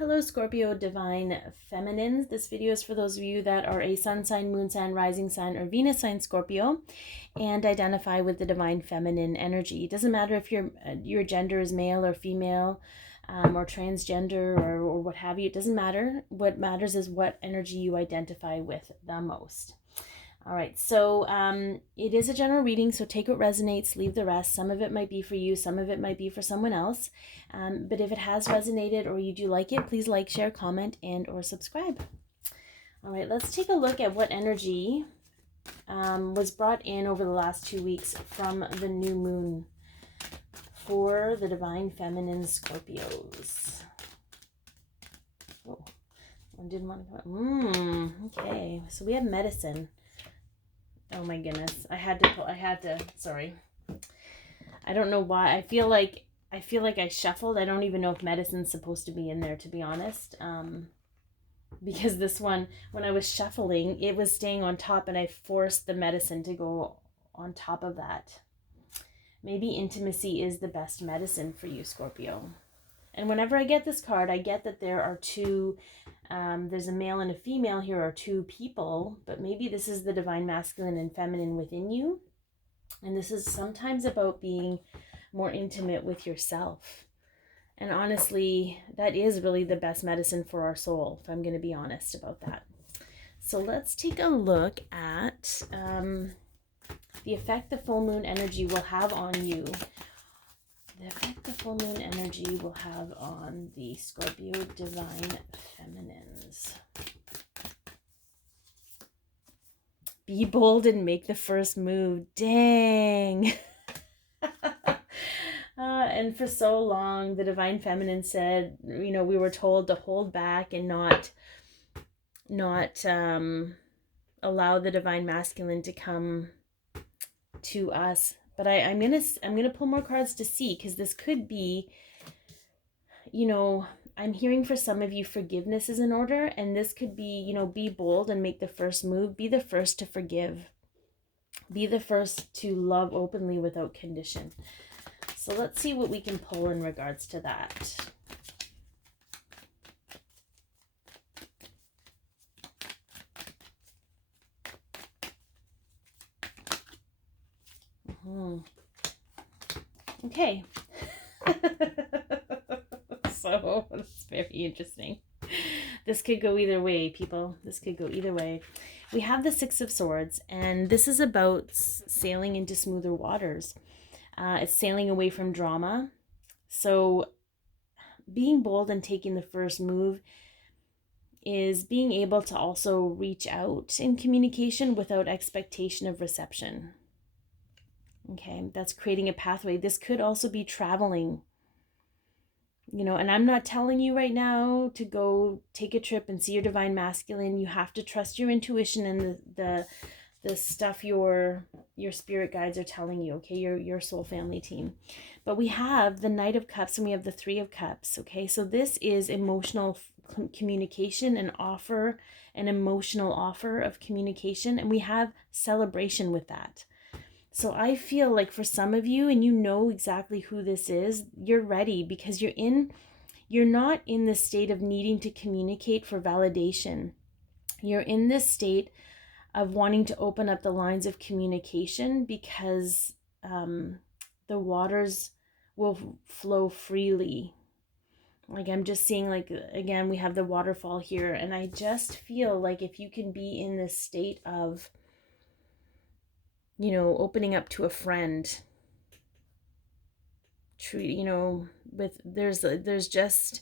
Hello Scorpio Divine Feminines. This video is for those of you that are a sun sign, moon sign, rising sign, or Venus sign Scorpio and identify with the divine feminine energy. It doesn't matter if your gender is male or female or transgender or what have you. It doesn't matter. What matters is what energy you identify with the most. All right, so it is a general reading, so take what resonates, leave the rest. Some of it might be for you, some of it might be for someone else. But if it has resonated or you do like it, please like, share, comment, and or subscribe. All right, let's take a look at what energy was brought in over the last 2 weeks from the new moon for the Divine Feminine Scorpios. Oh, I didn't want to go. Okay, so we have medicine. Oh my goodness. Sorry. I don't know why. I feel like I shuffled. I don't even know if medicine's supposed to be in there, to be honest. Because this one, when I was shuffling, it was staying on top and I forced the medicine to go on top of that. Maybe intimacy is the best medicine for you, Scorpio. And whenever I get this card, I get that there are two, there's a male and a female here, or two people, but maybe this is the divine masculine and feminine within you. And this is sometimes about being more intimate with yourself. And honestly, that is really the best medicine for our soul, if I'm going to be honest about that. So let's take a look at the effect the full moon energy will have on you. The effect the full moon energy will have on the Scorpio Divine Feminines. Be bold and make the first move. Dang. And for so long, the Divine Feminine said, we were told to hold back and not allow the Divine Masculine to come to us. But I'm gonna pull more cards to see, because this could be, I'm hearing for some of you forgiveness is in order, and this could be, be bold and make the first move. Be the first to forgive. Be the first to love openly without condition. So let's see what we can pull in regards to that. Okay. So that's very interesting. This could go either way, people. This could go either way. We have the Six of Swords, and this is about sailing into smoother waters. It's sailing away from drama. So being bold and taking the first move is being able to also reach out in communication without expectation of reception. Okay, that's creating a pathway. This could also be traveling. And I'm not telling you right now to go take a trip and see your divine masculine. You have to trust your intuition and the stuff your spirit guides are telling you, okay? Your soul family team. But we have the Knight of Cups and we have the Three of Cups, okay? So this is emotional communication, an emotional offer of communication, and we have celebration with that. So I feel like for some of you, and you know exactly who this is, you're ready, because you're not in the state of needing to communicate for validation. You're in this state of wanting to open up the lines of communication, because the waters will flow freely. Like, I'm just seeing, like, again, we have the waterfall here, and I just feel like if you can be in this state of opening up to a friend, there's just,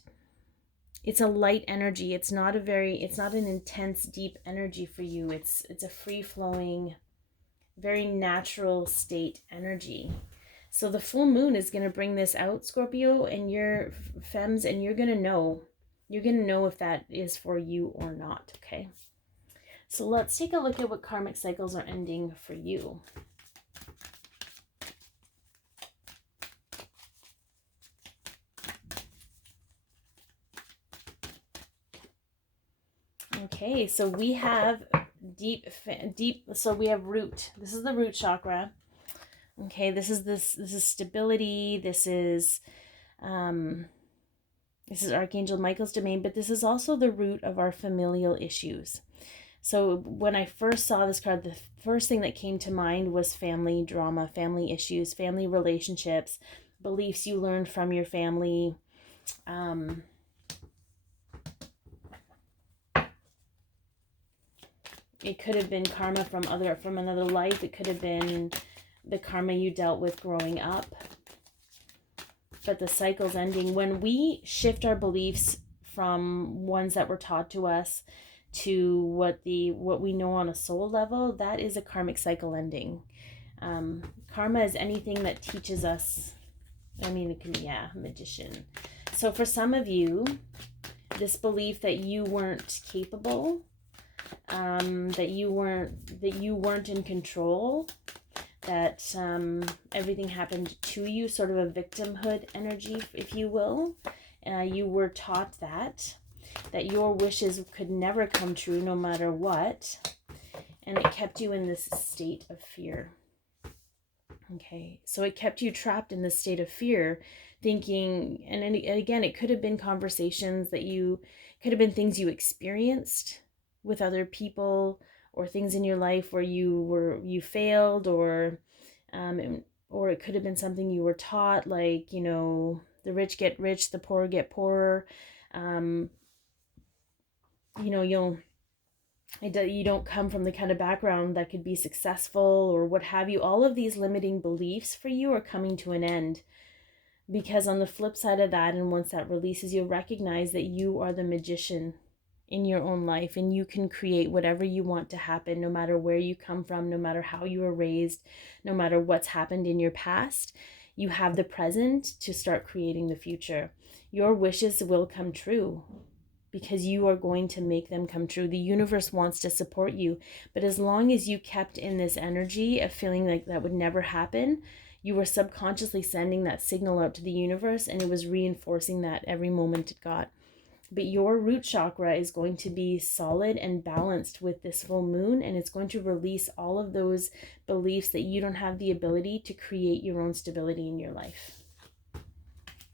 it's a light energy. It's not an intense, deep energy for you. It's a free-flowing, very natural state energy. So the full moon is going to bring this out, Scorpio, and your femmes, and you're going to know if that is for you or not, okay? So let's take a look at what karmic cycles are ending for you. Okay, so we have deep, so we have root. This is the root chakra. Okay, this is stability. This is This is Archangel Michael's domain, but this is also the root of our familial issues. So when I first saw this card, the first thing that came to mind was family drama, family issues, family relationships, beliefs you learned from your family. It could have been karma from another life. It could have been the karma you dealt with growing up. But the cycle's ending. When we shift our beliefs from ones that were taught to us to what we know on a soul level, that is a karmic cycle ending. Karma is anything that teaches us. I mean, it can be, yeah, magician. So for some of you, this belief that you weren't capable, that you weren't in control, that everything happened to you, sort of a victimhood energy, if you will. You were taught that your wishes could never come true no matter what, and it kept you in this state of fear. Okay, so it kept you trapped in this state of fear, thinking, and again, it could have been conversations that could have been things you experienced with other people, or things in your life where you failed, or it could have been something you were taught, like, you know, the rich get rich, the poor get poorer. You know, you don't come from the kind of background that could be successful, or what have you. All of these limiting beliefs for you are coming to an end, because on the flip side of that, and once that releases, you'll recognize that you are the magician in your own life, and you can create whatever you want to happen, no matter where you come from, no matter how you were raised, no matter what's happened in your past. You have the present to start creating the future. Your wishes will come true, because you are going to make them come true. The universe wants to support you, but as long as you kept in this energy of feeling like that would never happen, you were subconsciously sending that signal out to the universe, and it was reinforcing that every moment it got. But your root chakra is going to be solid and balanced with this full moon, and it's going to release all of those beliefs that you don't have the ability to create your own stability in your life.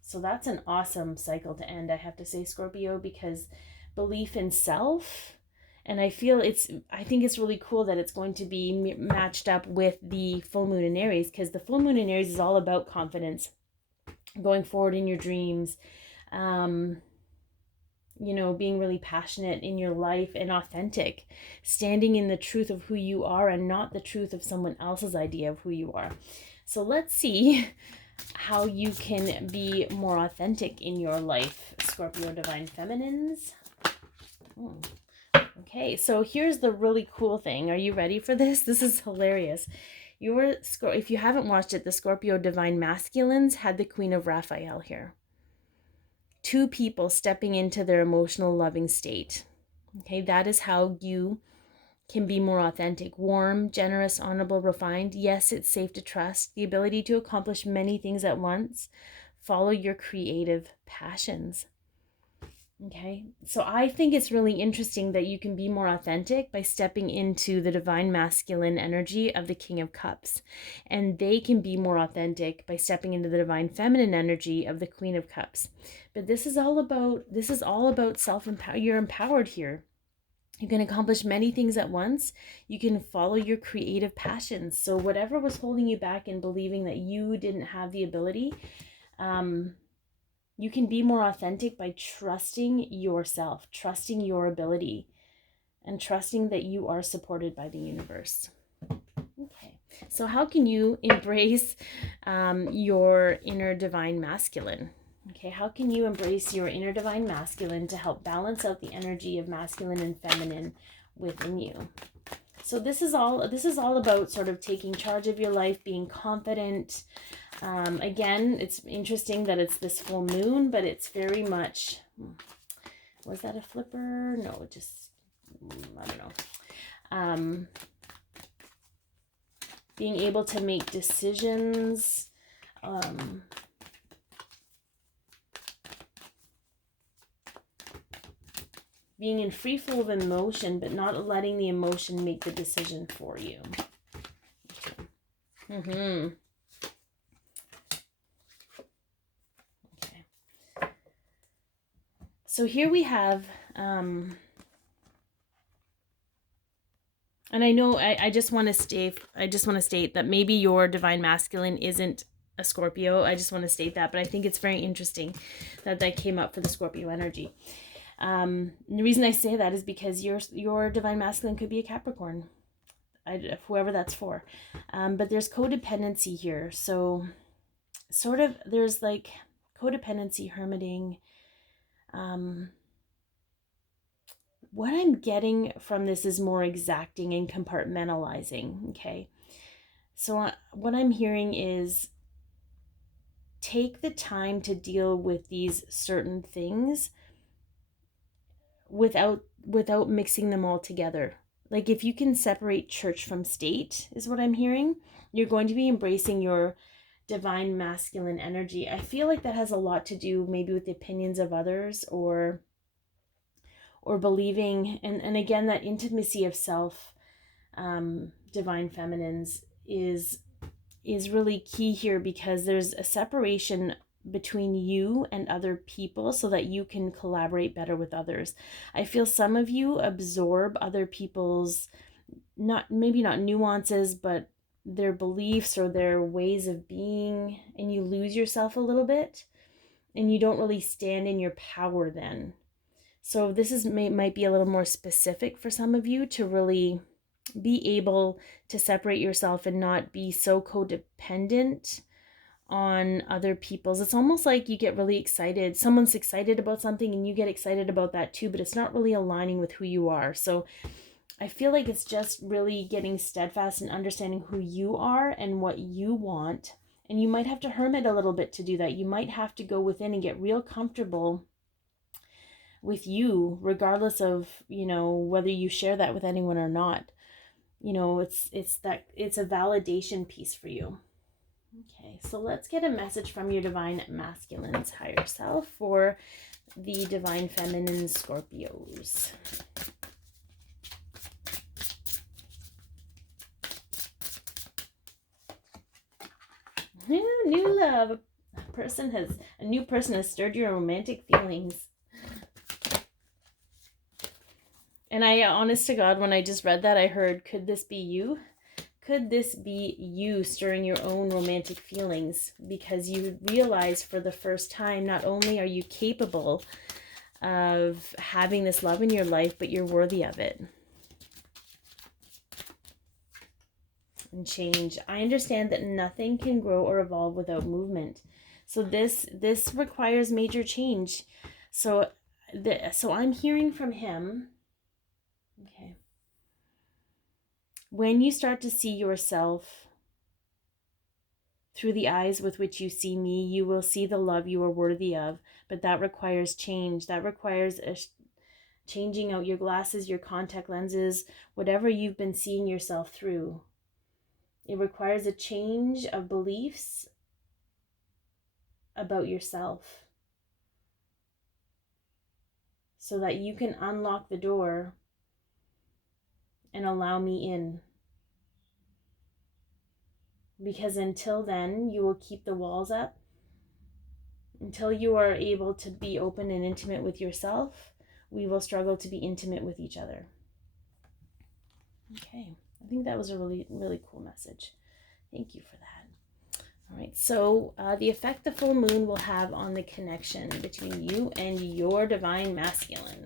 So that's an awesome cycle to end, I have to say, Scorpio, because belief in self, and I think it's really cool that it's going to be matched up with the full moon in Aries, because the full moon in Aries is all about confidence, going forward in your dreams, you know, being really passionate in your life and authentic, standing in the truth of who you are and not the truth of someone else's idea of who you are. So let's see how you can be more authentic in your life, Scorpio Divine Feminines. Okay, so here's the really cool thing. Are you ready for this? This is hilarious. If you haven't watched it, the Scorpio Divine Masculines had the Queen of Raphael here. Two people stepping into their emotional loving state. Okay, that is how you can be more authentic. Warm, generous, honorable, refined. Yes, it's safe to trust. The ability to accomplish many things at once. Follow your creative passions. Okay, so I think it's really interesting that you can be more authentic by stepping into the divine masculine energy of the King of Cups, and they can be more authentic by stepping into the divine feminine energy of the Queen of Cups. But this is all about self-empower. You're empowered here. You can accomplish many things at once. You can follow your creative passions. So whatever was holding you back and believing that you didn't have the ability, you can be more authentic by trusting yourself, trusting your ability, and trusting that you are supported by the universe. Okay, so how can you embrace your inner divine masculine? Okay, how can you embrace your inner divine masculine to help balance out the energy of masculine and feminine within you? So this is all about sort of taking charge of your life, being confident. Again, it's interesting that it's this full moon, but it's very much, was that a flipper? No, just, I don't know. Being able to make decisions, being in free flow of emotion, but not letting the emotion make the decision for you. Okay. So here we have, and I know I just want to state that maybe your divine masculine isn't a Scorpio. I just want to state that, but I think it's very interesting that that came up for the Scorpio energy. The reason I say that is because your divine masculine could be a Capricorn, whoever that's for. But there's codependency here. So sort of there's like codependency, hermiting. What I'm getting from this is more exacting and compartmentalizing, okay? So what I'm hearing is take the time to deal with these certain things without mixing them all together. Like if you can separate church from state is what I'm hearing, you're going to be embracing your divine masculine energy. I feel like that has a lot to do maybe with the opinions of others or believing, and again, that intimacy of self, divine feminines is really key here, because there's a separation between you and other people so that you can collaborate better with others. I feel some of you absorb other people's maybe not nuances, but their beliefs or their ways of being, and you lose yourself a little bit and you don't really stand in your power then. So this might be a little more specific for some of you to really be able to separate yourself and not be so codependent on other people's. It's almost like you get really excited. Someone's excited about something and you get excited about that too, but it's not really aligning with who you are. So I feel like it's just really getting steadfast and understanding who you are and what you want. And you might have to hermit a little bit to do that. You might have to go within and get real comfortable with you, regardless of, whether you share that with anyone or not. It's a validation piece for you. Okay, so let's get a message from your divine masculine's higher self for the divine feminine Scorpios. New love. A new person has stirred your romantic feelings. And I, honest to God, when I just read that, I heard, could this be you? Could this be you stirring your own romantic feelings? Because you realize for the first time, not only are you capable of having this love in your life, but you're worthy of it. And change. I understand that nothing can grow or evolve without movement. So this requires major change. So I'm hearing from him. Okay. When you start to see yourself through the eyes with which you see me, you will see the love you are worthy of. But that requires change. That requires changing out your glasses, your contact lenses, whatever you've been seeing yourself through. It requires a change of beliefs about yourself so that you can unlock the door and allow me in. Because until then, you will keep the walls up. Until you are able to be open and intimate with yourself, we will struggle to be intimate with each other. Okay, I think that was a really, really cool message. Thank you for that. All right, so the effect the full moon will have on the connection between you and your divine masculine.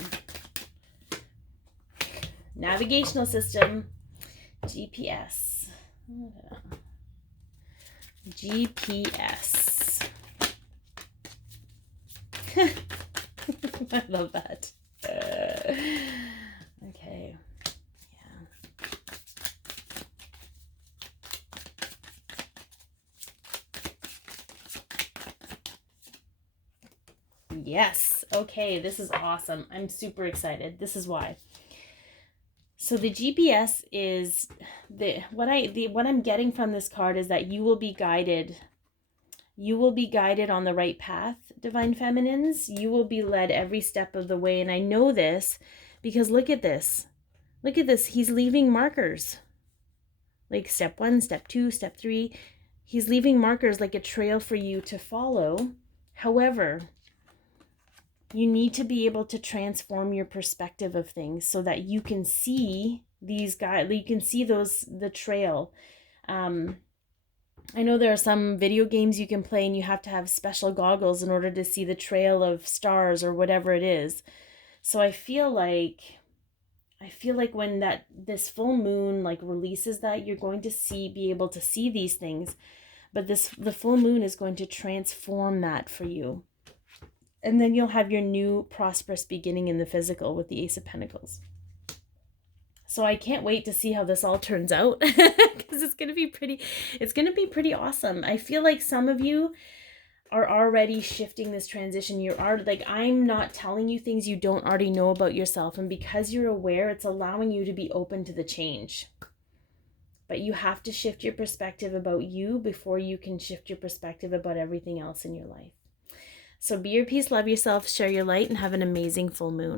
Navigational system, GPS. GPS. I love that. Okay. Yeah. Yes. Okay, this is awesome. I'm super excited. This is why. So the GPS is what I'm getting from this card is that you will be guided. You will be guided on the right path, divine feminines. You will be led every step of the way. And I know this because look at this. Look at this. He's leaving markers. Like step 1, step 2, step 3. He's leaving markers like a trail for you to follow. However, You need to be able to transform your perspective of things so that you can see these guys, you can see the trail. I know there are some video games you can play and you have to have special goggles in order to see the trail of stars or whatever it is. So I feel like when this full moon like releases that, you're going to be able to see these things, but the full moon is going to transform that for you. And then you'll have your new prosperous beginning in the physical with the Ace of Pentacles. So I can't wait to see how this all turns out, because it's going to be pretty awesome. I feel like some of you are already shifting this transition. You're already like, I'm not telling you things you don't already know about yourself, and because you're aware, it's allowing you to be open to the change. But you have to shift your perspective about you before you can shift your perspective about everything else in your life. So be your peace, love yourself, share your light, and have an amazing full moon.